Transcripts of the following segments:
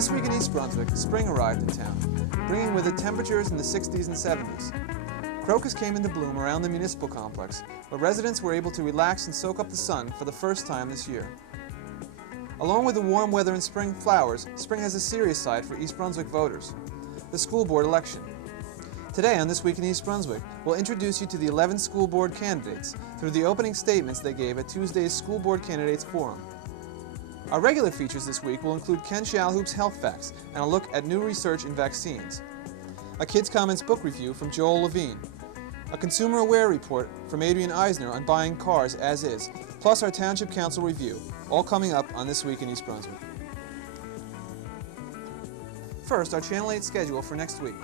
This week in East Brunswick, spring arrived in town, bringing with it temperatures in the 60s and 70s. Crocus came into bloom around the municipal complex, where residents were able to relax and soak up the sun for the first time this year. Along with the warm weather and spring flowers, spring has a serious side for East Brunswick voters: the school board election. Today on This Week in East Brunswick, we'll introduce you to the 11 school board candidates through the opening statements they gave at Tuesday's School Board Candidates Forum. Our regular features this week will include Ken Shalhoop's Health Facts and a look at new research in vaccines, a Kids Comments book review from Joel Levine, a Consumer Aware report from Adrian Eisner on buying cars as is, plus our Township Council review, all coming up on This Week in East Brunswick. First, our Channel 8 schedule for next week.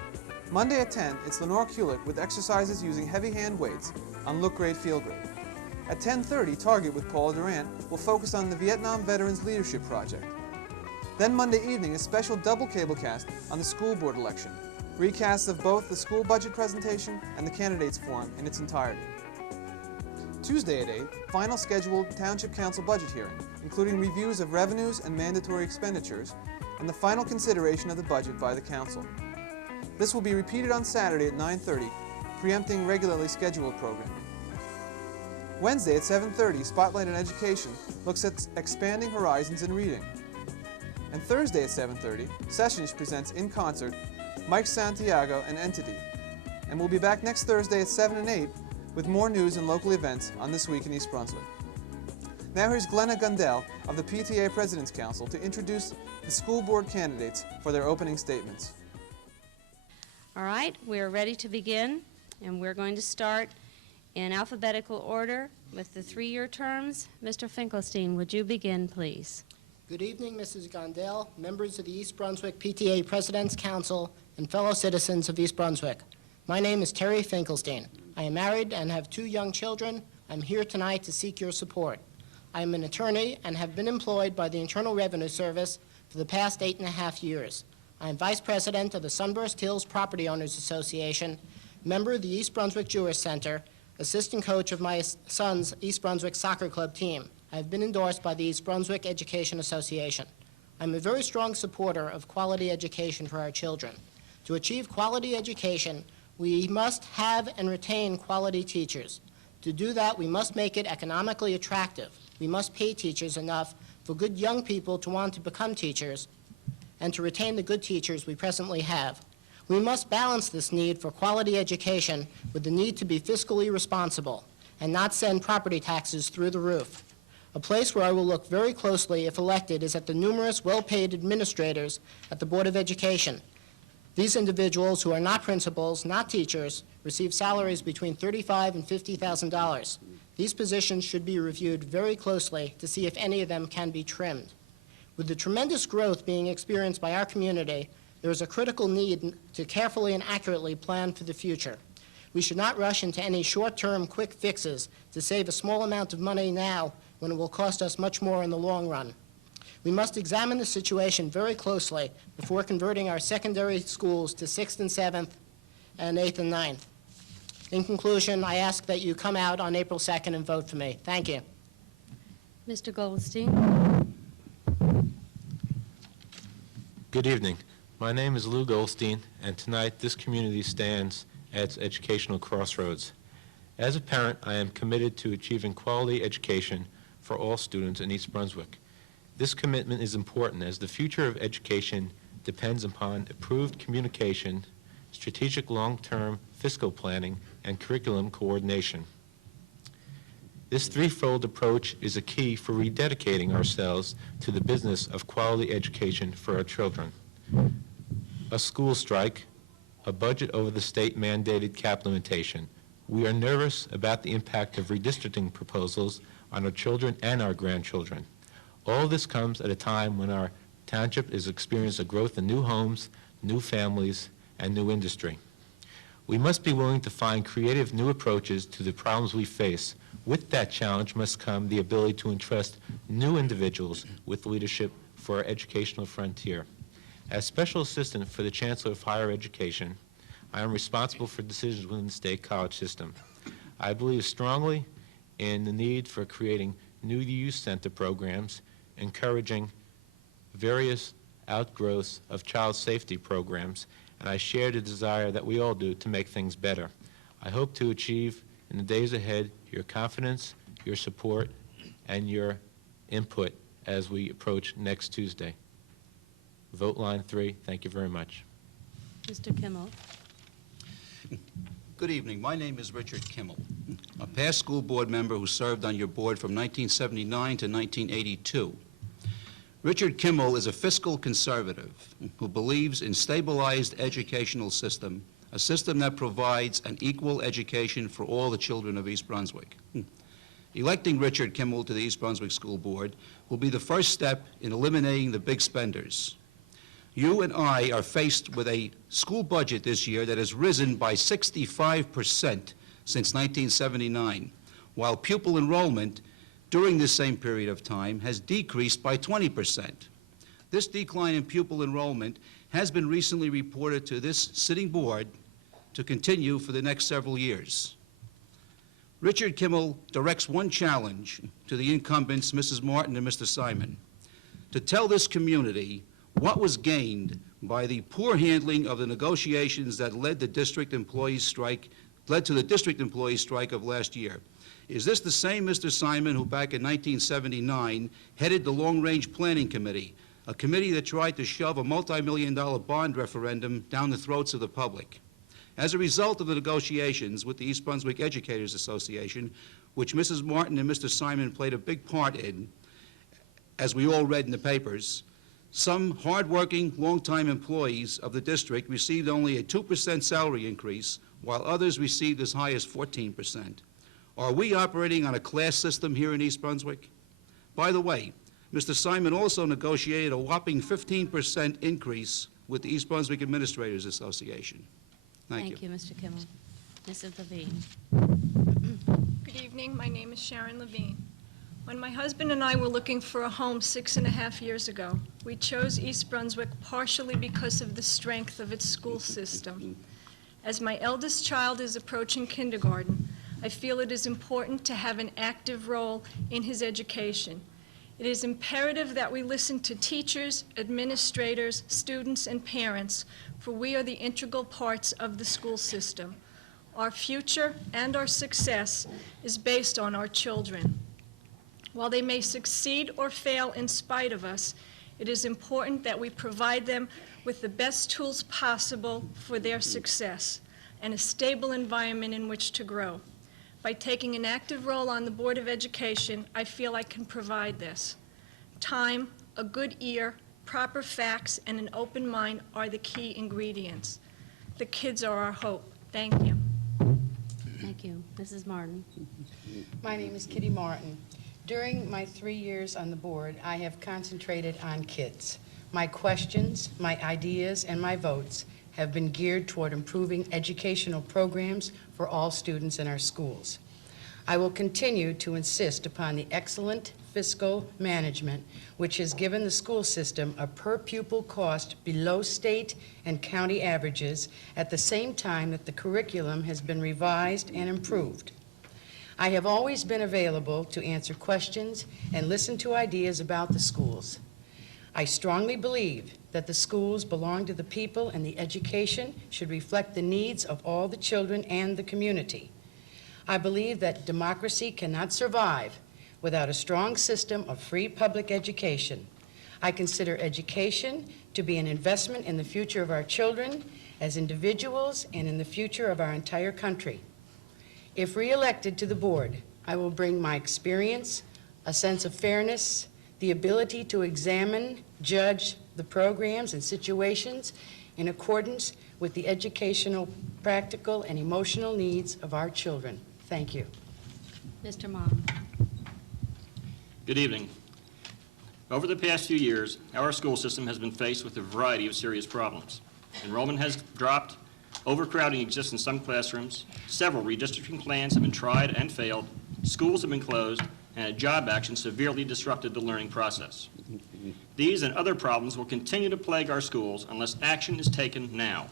Monday at 10, it's Lenore Kulik with exercises using heavy hand weights on Look Great, Feel Great. At 10:30, Target with Paula Durant will focus on the Vietnam Veterans Leadership Project. Then Monday evening, a special double cablecast on the school board election, recasts of both the school budget presentation and the candidates forum in its entirety. Tuesday at 8, final scheduled Township Council budget hearing, including reviews of revenues and mandatory expenditures, and the final consideration of the budget by the Council. This will be repeated on Saturday at 9:30, preempting regularly scheduled programming. Wednesday at 7:30, Spotlight on Education looks at expanding horizons in reading. And Thursday at 7:30, Sessions presents in concert Mike Santiago and Entity. And we'll be back next Thursday at 7 and 8 with more news and local events on This Week in East Brunswick. Now here's Glenna Gundel of the PTA President's Council to introduce the school board candidates for their opening statements. All right, we're ready to begin, and we're going to start in alphabetical order with the three-year terms. Mr. Finkelstein, would you begin, please? Good evening, Mrs. Gondel, members of the East Brunswick PTA President's Council, and fellow citizens of East Brunswick. My name is Terry Finkelstein. I am married and have 2 young children. I'm here tonight to seek your support. I am an attorney and have been employed by the Internal Revenue Service for the past 8.5 years. I am Vice President of the Sunburst Hills Property Owners Association, member of the East Brunswick Jewish Center, assistant coach of my son's East Brunswick Soccer Club team. I have been endorsed by the East Brunswick Education Association. I'm a very strong supporter of quality education for our children. To achieve quality education, we must have and retain quality teachers. To do that, we must make it economically attractive. We must pay teachers enough for good young people to want to become teachers and to retain the good teachers we presently have. We must balance this need for quality education with the need to be fiscally responsible and not send property taxes through the roof. A place where I will look very closely if elected is at the numerous well-paid administrators at the Board of Education. These individuals, who are not principals, not teachers, receive salaries between $35,000 and $50,000. These positions should be reviewed very closely to see if any of them can be trimmed. With the tremendous growth being experienced by our community, there is a critical need to carefully and accurately plan for the future. We should not rush into any short-term quick fixes to save a small amount of money now when it will cost us much more in the long run. We must examine the situation very closely before converting our secondary schools to 6th and 7th and 8th and 9th. In conclusion, I ask that you come out on April 2nd and vote for me. Thank you. Mr. Goldstein. Good evening. My name is Lou Goldstein, and tonight this community stands at its educational crossroads. As a parent, I am committed to achieving quality education for all students in East Brunswick. This commitment is important as the future of education depends upon improved communication, strategic long-term fiscal planning, and curriculum coordination. This threefold approach is a key for rededicating ourselves to the business of quality education for our children. A school strike, a budget over the state-mandated cap limitation. We are nervous about the impact of redistricting proposals on our children and our grandchildren. All this comes at a time when our township is experiencing a growth in new homes, new families, and new industry. We must be willing to find creative new approaches to the problems we face. With that challenge must come the ability to entrust new individuals with leadership for our educational frontier. As Special Assistant for the Chancellor of Higher Education, I am responsible for decisions within the state college system. I believe strongly in the need for creating new youth center programs, encouraging various outgrowths of child safety programs, and I share the desire that we all do to make things better. I hope to achieve in the days ahead your confidence, your support, and your input as we approach next Tuesday. Vote line 3. Thank you very much. Mr. Kimmel. Good evening. My name is Richard Kimmel, a past school board member who served on your board from 1979 to 1982. Richard Kimmel is a fiscal conservative who believes in stabilized educational system, a system that provides an equal education for all the children of East Brunswick. Electing Richard Kimmel to the East Brunswick School Board will be the first step in eliminating the big spenders. You and I are faced with a school budget this year that has risen by 65% since 1979, while pupil enrollment during this same period of time has decreased by 20%. This decline in pupil enrollment has been recently reported to this sitting board to continue for the next several years. Richard Kimmel directs one challenge to the incumbents, Mrs. Martin and Mr. Simon, to tell this community what was gained by the poor handling of the negotiations that led to the district employees strike of last year. Is this the same Mr. Simon who back in 1979 headed the Long-Range Planning Committee, a committee that tried to shove a multi-million-dollar bond referendum down the throats of the public? As a result of the negotiations with the East Brunswick Educators Association, which Mrs. Martin and Mr. Simon played a big part in, as we all read in the papers, some hard-working, long-time employees of the district received only a 2% salary increase, while others received as high as 14%. Are we operating on a class system here in East Brunswick? By the way, Mr. Simon also negotiated a whopping 15% increase with the East Brunswick Administrators Association. Thank you. Thank you, Mr. Kimmel. Mrs. Levine. Good evening. My name is Sharon Levine. When my husband and I were looking for a home 6.5 years ago, we chose East Brunswick partially because of the strength of its school system. As my eldest child is approaching kindergarten, I feel it is important to have an active role in his education. It is imperative that we listen to teachers, administrators, students, and parents, for we are the integral parts of the school system. Our future and our success is based on our children. While they may succeed or fail in spite of us, it is important that we provide them with the best tools possible for their success and a stable environment in which to grow. By taking an active role on the Board of Education, I feel I can provide this. Time, a good ear, proper facts, and an open mind are the key ingredients. The kids are our hope. Thank you. Thank you. Mrs. Martin. My name is Kitty Martin. During my 3 years on the board, I have concentrated on kids. My questions, my ideas, and my votes have been geared toward improving educational programs for all students in our schools. I will continue to insist upon the excellent fiscal management which has given the school system a per-pupil cost below state and county averages at the same time that the curriculum has been revised and improved. I have always been available to answer questions and listen to ideas about the schools. I strongly believe that the schools belong to the people and the education should reflect the needs of all the children and the community. I believe that democracy cannot survive without a strong system of free public education. I consider education to be an investment in the future of our children as individuals and in the future of our entire country. If re-elected to the board, I will bring my experience, a sense of fairness, the ability to examine, judge the programs and situations in accordance with the educational, practical, and emotional needs of our children. Thank you. Mr. Mom. Good evening. Over the past few years, our school system has been faced with a variety of serious problems. Enrollment has dropped, overcrowding exists in some classrooms, several redistricting plans have been tried and failed, schools have been closed, and a job action severely disrupted the learning process. These and other problems will continue to plague our schools unless action is taken now.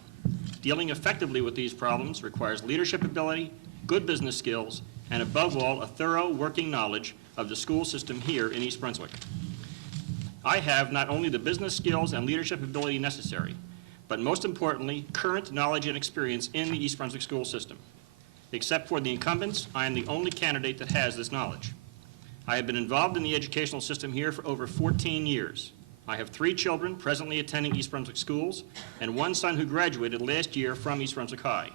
Dealing effectively with these problems requires leadership ability, good business skills, and above all, a thorough working knowledge of the school system here in East Brunswick. I have not only the business skills and leadership ability necessary, but most importantly, current knowledge and experience in the East Brunswick school system. Except for the incumbents, I am the only candidate that has this knowledge. I have been involved in the educational system here for over 14 years. I have 3 children presently attending East Brunswick schools and 1 son who graduated last year from East Brunswick High.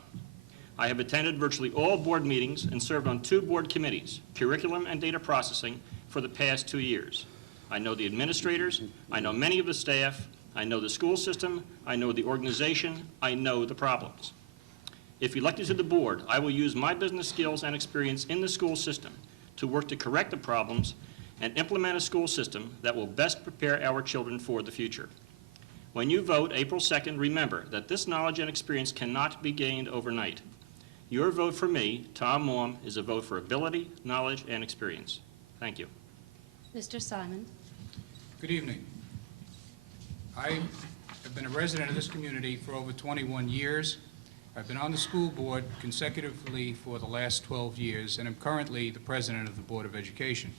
I have attended virtually all board meetings and served on 2 board committees, curriculum and data processing, for the past 2 years. I know the administrators, I know many of the staff, I know the school system, I know the organization, I know the problems. If elected to the board, I will use my business skills and experience in the school system to work to correct the problems and implement a school system that will best prepare our children for the future. When you vote April 2nd, remember that this knowledge and experience cannot be gained overnight. Your vote for me, Tom Maum, is a vote for ability, knowledge, and experience. Thank you. Mr. Simon. Good evening. I have been a resident of this community for over 21 years. I've been on the school board consecutively for the last 12 years, and I'm currently the president of the Board of Education.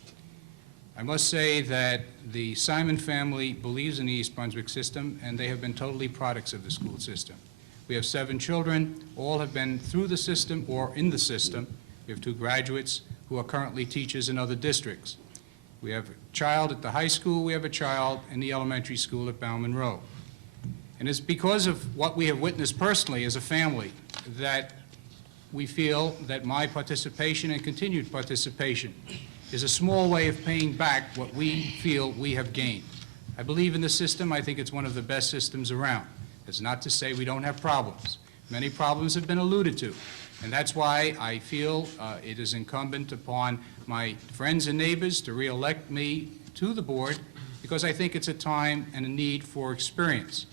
I must say that the Simon family believes in the East Brunswick system, and they have been totally products of the school system. We have 7 children. All have been through the system or in the system. We have 2 graduates who are currently teachers in other districts. We have a child at the high school. We have a child in the elementary school at Bauman Row. And it's because of what we have witnessed personally as a family that we feel that my participation and continued participation is a small way of paying back what we feel we have gained. I believe in the system. I think it's one of the best systems around. That's not to say we don't have problems. Many problems have been alluded to, and that's why I feel it is incumbent upon my friends and neighbors to re-elect me to the board, because I think it's a time and a need for experience.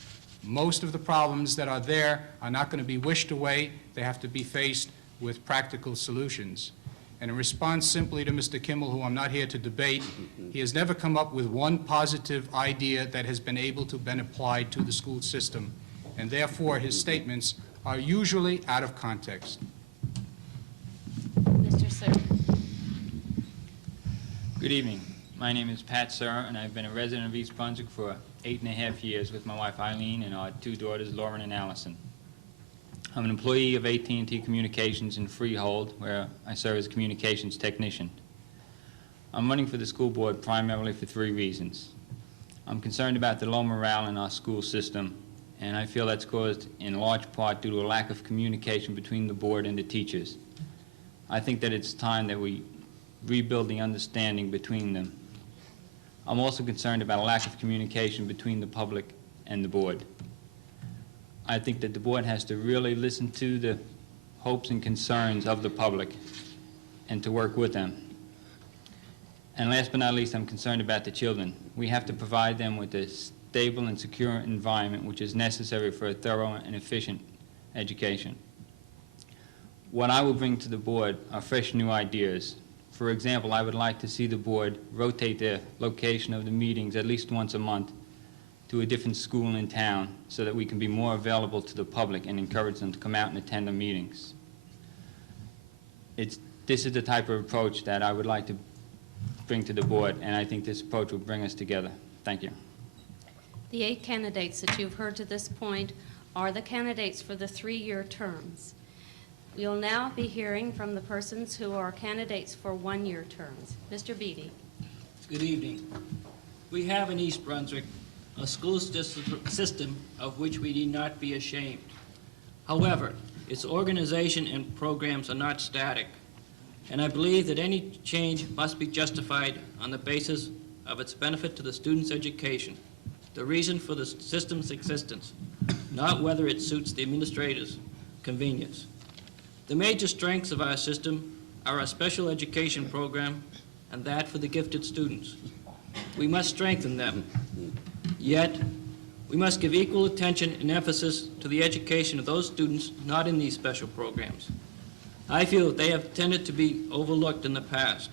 Most of the problems that are there are not going to be wished away. They have to be faced with practical solutions. And in response simply to Mr. Kimmel, who I'm not here to debate, he has never come up with one positive idea that has been able to be applied to the school system, and therefore his statements are usually out of context. Mr. Sir. Good evening. My name is Pat Sir, and I've been a resident of East Brunswick for 8.5 years with my wife Eileen and our 2 daughters, Lauren and Allison. I'm an employee of AT&T Communications in Freehold, where I serve as a communications technician. I'm running for the school board primarily for 3 reasons. I'm concerned about the low morale in our school system, and I feel that's caused in large part due to a lack of communication between the board and the teachers. I think that it's time that we rebuild the understanding between them. I'm also concerned about a lack of communication between the public and the board. I think that the board has to really listen to the hopes and concerns of the public and to work with them. And last but not least, I'm concerned about the children. We have to provide them with a stable and secure environment which is necessary for a thorough and efficient education. What I will bring to the board are fresh new ideas. For example, I would like to see the board rotate the location of the meetings at least once a month to a different school in town so that we can be more available to the public and encourage them to come out and attend the meetings. This is the type of approach that I would like to bring to the board, and I think this approach will bring us together. Thank you. The 8 candidates that you've heard to this point are the candidates for the 3-year terms. We'll now be hearing from the persons who are candidates for 1-year terms. Mr. Beatty. Good evening. We have in East Brunswick a school system of which we need not be ashamed. However, its organization and programs are not static, and I believe that any change must be justified on the basis of its benefit to the student's education, the reason for the system's existence, not whether it suits the administrator's convenience. The major strengths of our system are our special education program and that for the gifted students. We must strengthen them. Yet, we must give equal attention and emphasis to the education of those students not in these special programs. I feel that they have tended to be overlooked in the past.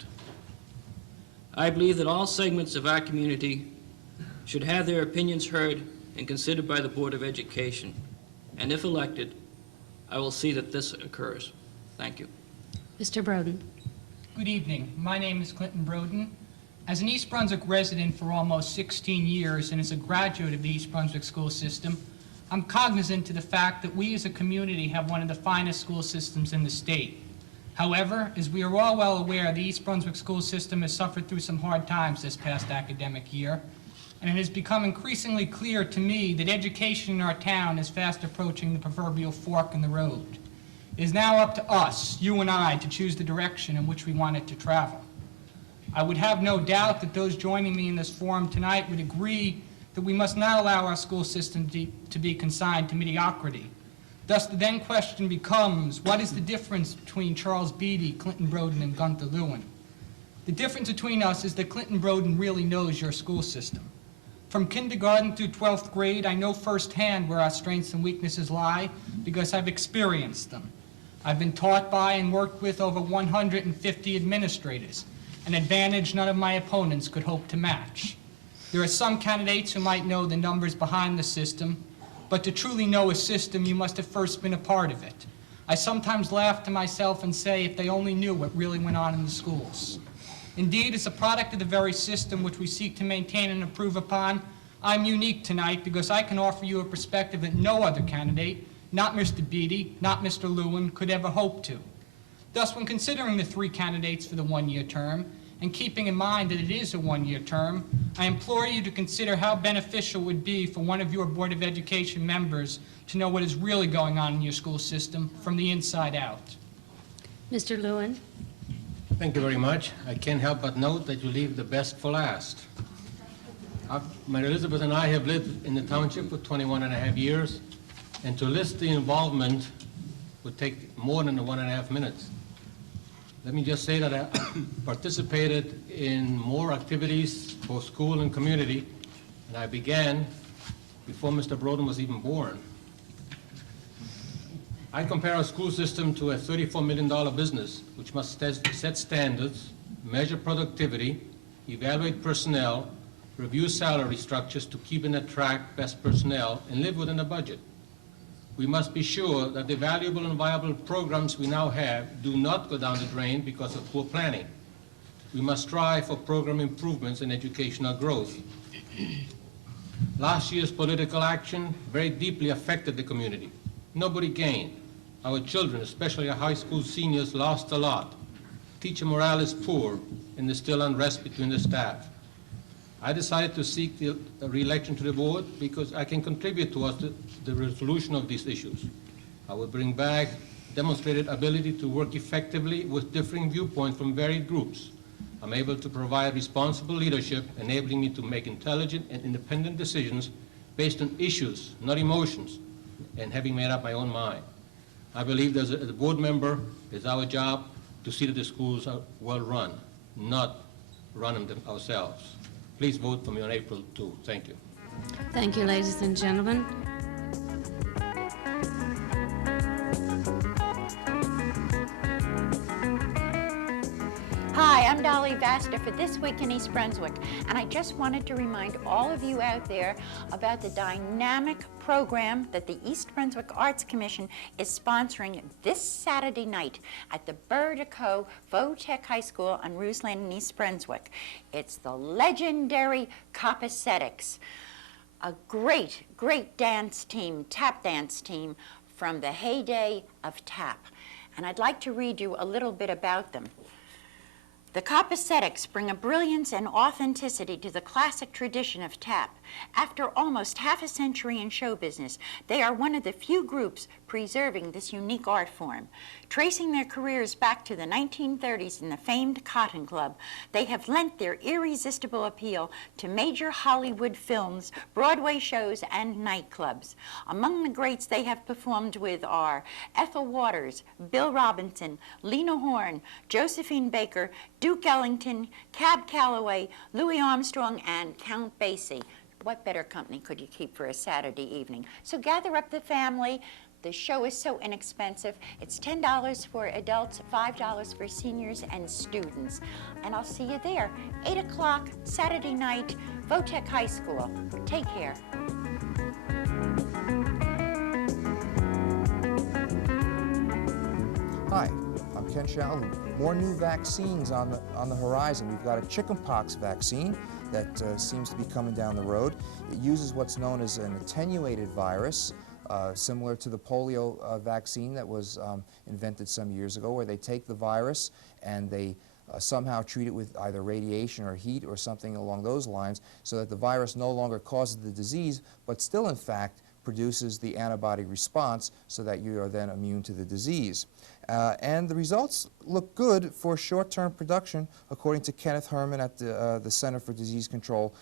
I believe that all segments of our community should have their opinions heard and considered by the Board of Education. And if elected, I will see that this occurs. Thank you. Mr. Broden. Good evening. My name is Clinton Broden. As an East Brunswick resident for almost 16 years and as a graduate of the East Brunswick school system, I'm cognizant to the fact that we as a community have one of the finest school systems in the state. However, as we are all well aware, the East Brunswick school system has suffered through some hard times this past academic year, and it has become increasingly clear to me that education in our town is fast approaching the proverbial fork in the road. It is now up to us, you and I, to choose the direction in which we want it to travel. I would have no doubt that those joining me in this forum tonight would agree that we must not allow our school system to be consigned to mediocrity. Thus, the then question becomes, what is the difference between Charles Beatty, Clinton Broden, and Gunther Lewin? The difference between us is that Clinton Broden really knows your school system. From kindergarten through 12th grade, I know firsthand where our strengths and weaknesses lie because I've experienced them. I've been taught by and worked with over 150 administrators, an advantage none of my opponents could hope to match. There are some candidates who might know the numbers behind the system, but to truly know a system, you must have first been a part of it. I sometimes laugh to myself and say, if they only knew what really went on in the schools. Indeed, as a product of the very system which we seek to maintain and improve upon, I'm unique tonight because I can offer you a perspective that no other candidate, not Mr. Beatty, not Mr. Lewin, could ever hope to. Thus, when considering the three candidates for the one-year term, and keeping in mind that it is a one-year term, I implore you to consider how beneficial it would be for one of your Board of Education members to know what is really going on in your school system from the inside out. Mr. Lewin. Thank you very much. I can't help but note that you leave the best for last. Mary Elizabeth and I have lived in the township for 21.5 years, and to list the involvement would take more than the 1.5 minutes. Let me just say that I participated in more activities for school and community, and I began before Mr. Broden was even born. I compare our school system to a $34 million business, which must set standards, measure productivity, evaluate personnel, review salary structures to keep and attract best personnel, and live within a budget. We must be sure that the valuable and viable programs we now have do not go down the drain because of poor planning. We must strive for program improvements and educational growth. Last year's political action very deeply affected the community. Nobody gained. Our children, especially our high school seniors, lost a lot. Teacher morale is poor, and there's still unrest between the staff. I decided to seek the re-election to the board because I can contribute towards the resolution of these issues. I will bring back demonstrated ability to work effectively with differing viewpoints from varied groups. I'm able to provide responsible leadership, enabling me to make intelligent and independent decisions based on issues, not emotions, and having made up my own mind. I believe as a board member, it's our job to see that the schools are well run, not run them ourselves. Please vote for me on April 2. Thank you. Thank you, ladies and gentlemen. Hi, I'm Dolly Vasta for This Week in East Brunswick, and I just wanted to remind all of you out there about the dynamic program that the East Brunswick Arts Commission is sponsoring this Saturday night at the Burdico Votech High School on Roosland in East Brunswick. It's the legendary Copacetics, a great, great dance team, tap dance team from the heyday of tap. And I'd like to read you a little bit about them. The Copacetics bring a brilliance and authenticity to the classic tradition of tap. After almost half a century in show business, they are one of the few groups preserving this unique art form. Tracing their careers back to the 1930s in the famed Cotton Club, they have lent their irresistible appeal to major Hollywood films, Broadway shows, and nightclubs. Among the greats they have performed with are Ethel Waters, Bill Robinson, Lena Horne, Josephine Baker, Duke Ellington, Cab Calloway, Louis Armstrong, and Count Basie. What better company could you keep for a Saturday evening? So gather up the family. The show is so inexpensive. It's $10 for adults, $5 for seniors and students. And I'll see you there, 8 o'clock Saturday night, Votech High School. Take care. Hi, I'm potentiality. More new vaccines on the horizon. We've got a chickenpox vaccine that seems to be coming down the road. It uses what's known as an attenuated virus, similar to the polio vaccine that was invented some years ago, where they take the virus and they somehow treat it with either radiation or heat or something along those lines, so that the virus no longer causes the disease, but still in fact produces the antibody response so that you are then immune to the disease. And the results look good for short-term production, according to Kenneth Herman at the Center for Disease Control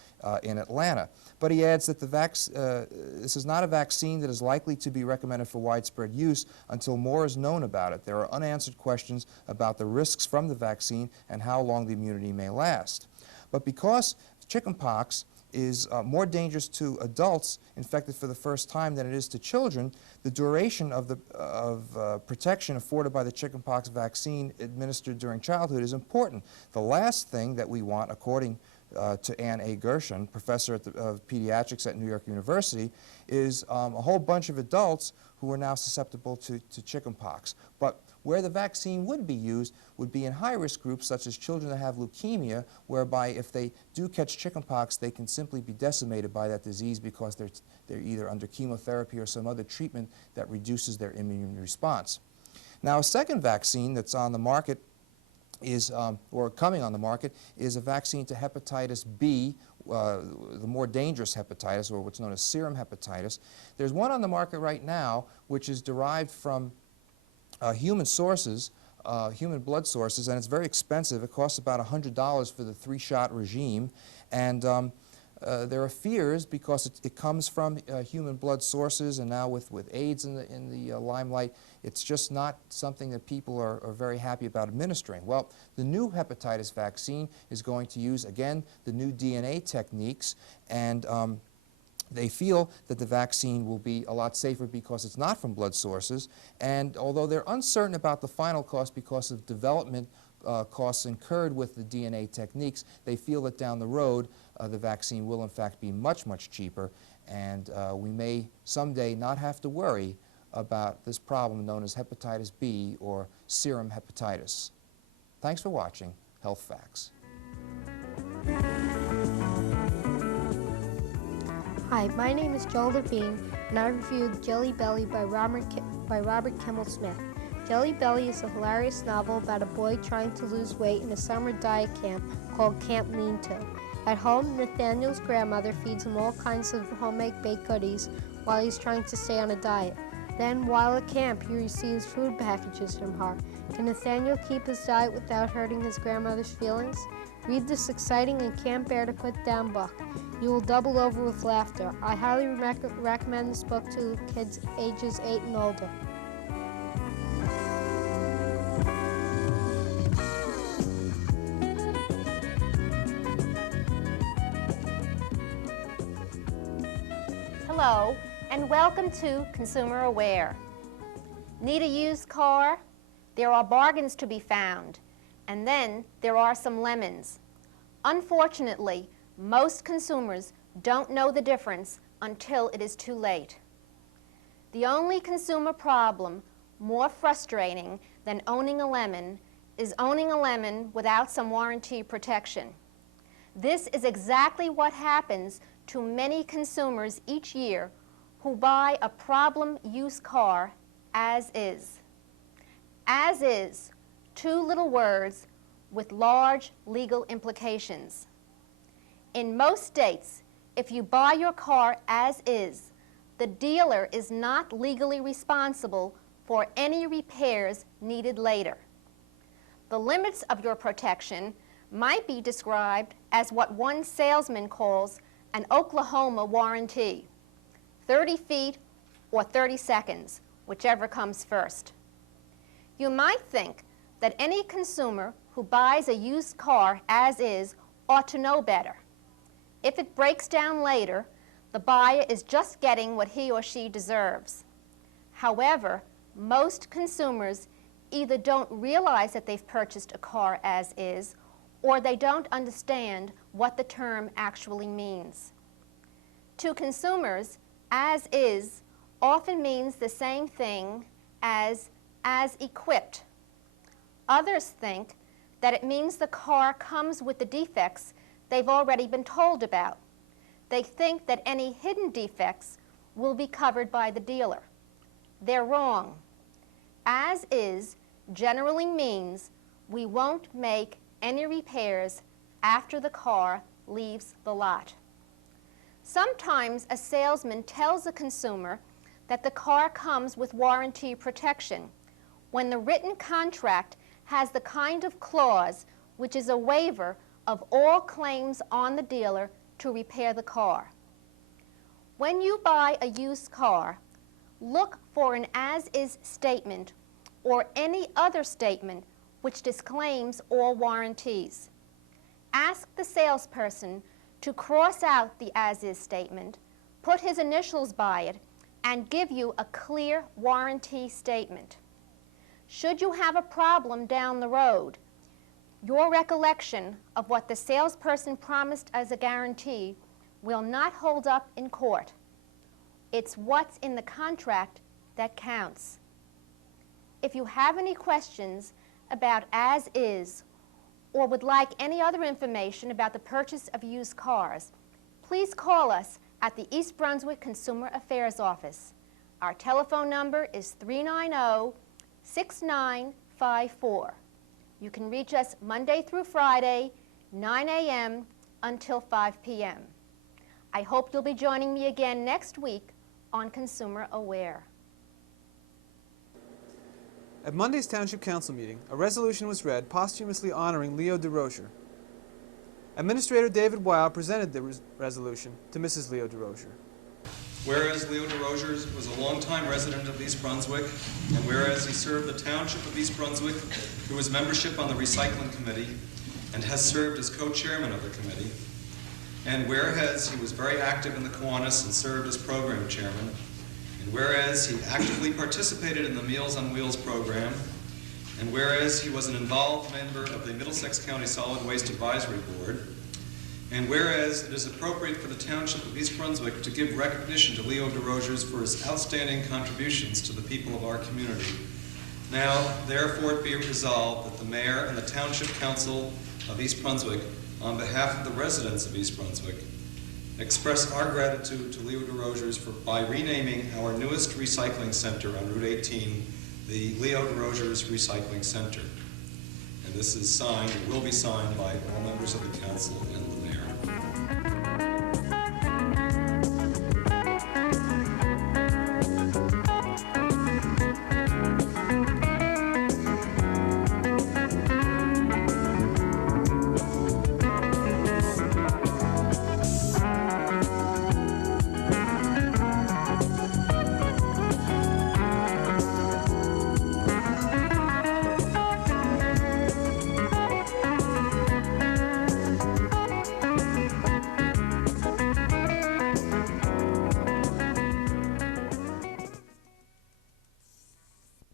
in Atlanta. But he adds that this is not a vaccine that is likely to be recommended for widespread use until more is known about it. There are unanswered questions about the risks from the vaccine and how long the immunity may last. But because chickenpox is more dangerous to adults infected for the first time than it is to children, the duration of protection afforded by the chickenpox vaccine administered during childhood is important. The last thing that we want, according to Ann A. Gershon, professor of pediatrics at New York University, is a whole bunch of adults who are now susceptible to chickenpox. But where the vaccine would be used would be in high-risk groups, such as children that have leukemia, whereby if they do catch chickenpox, they can simply be decimated by that disease because they're either under chemotherapy or some other treatment that reduces their immune response. Now, a second vaccine that's on the market is, or coming on the market, is a vaccine to hepatitis B, the more dangerous hepatitis, or what's known as serum hepatitis. There's one on the market right now which is derived from human sources, human blood sources, and it's very expensive. It costs about $100 for the 3-shot regime, and there are fears because it comes from human blood sources, and now with AIDS in the limelight, it's just not something that people are very happy about administering. Well, the new hepatitis vaccine is going to use, again, the new DNA techniques, and they feel that the vaccine will be a lot safer because it's not from blood sources, and although they're uncertain about the final cost because of development costs incurred with the DNA techniques, they feel that down the road the vaccine will in fact be much, much cheaper, and we may someday not have to worry about this problem known as hepatitis B or serum hepatitis. Thanks for watching Health Facts. Hi, my name is Joel Levine, and I reviewed Jelly Belly by Robert Kimmel Smith. Jelly Belly is a hilarious novel about a boy trying to lose weight in a summer diet camp called Camp Lean To. At home, Nathaniel's grandmother feeds him all kinds of homemade baked goodies while he's trying to stay on a diet. Then, while at camp, he receives food packages from her. Can Nathaniel keep his diet without hurting his grandmother's feelings? Read this exciting and can't bear to put down book. You will double over with laughter. I highly recommend this book to kids ages 8 and older. Hello, and welcome to Consumer Aware. Need a used car? There are bargains to be found, and then there are some lemons. Unfortunately, most consumers don't know the difference until it is too late. The only consumer problem more frustrating than owning a lemon is owning a lemon without some warranty protection. This is exactly what happens to many consumers each year who buy a problem used car as is. As is, 2 little words with large legal implications. In most states, if you buy your car as is, the dealer is not legally responsible for any repairs needed later. The limits of your protection might be described as what one salesman calls an Oklahoma warranty, 30 feet or 30 seconds, whichever comes first. You might think that any consumer who buys a used car as is ought to know better. If it breaks down later, the buyer is just getting what he or she deserves. However, most consumers either don't realize that they've purchased a car as is, or they don't understand what the term actually means. To consumers, as is often means the same thing as equipped. Others think that it means the car comes with the defects they've already been told about. They think that any hidden defects will be covered by the dealer. They're wrong. As is generally means we won't make any repairs after the car leaves the lot. Sometimes a salesman tells a consumer that the car comes with warranty protection when the written contract has the kind of clause which is a waiver of all claims on the dealer to repair the car. When you buy a used car, look for an as-is statement or any other statement which disclaims all warranties. Ask the salesperson to cross out the as-is statement, put his initials by it, and give you a clear warranty statement. Should you have a problem down the road, your recollection of what the salesperson promised as a guarantee will not hold up in court. It's what's in the contract that counts. If you have any questions about as-is or would like any other information about the purchase of used cars, please call us at the East Brunswick Consumer Affairs Office. Our telephone number is 390-6954. You can reach us Monday through Friday, 9 a.m. until 5 p.m. I hope you'll be joining me again next week on Consumer Aware. At Monday's Township Council meeting, a resolution was read posthumously honoring Leo DeRozier. Administrator David Weil presented the resolution to Mrs. Leo DeRozier. Whereas Leo DeRozier was a longtime resident of East Brunswick, and whereas he served the Township of East Brunswick through his membership on the Recycling Committee and has served as co-chairman of the committee, and whereas he was very active in the Kiwanis and served as program chairman, and whereas he actively participated in the Meals on Wheels program, and whereas he was an involved member of the Middlesex County Solid Waste Advisory Board, and whereas it is appropriate for the Township of East Brunswick to give recognition to Leo DeRozier for his outstanding contributions to the people of our community, now therefore it be resolved that the Mayor and the Township Council of East Brunswick, on behalf of the residents of East Brunswick, express our gratitude to Leo DeRozier by renaming our newest recycling center on Route 18 the Leo DeRozier Recycling Center. And this is signed, will be signed by all members of the council and the mayor.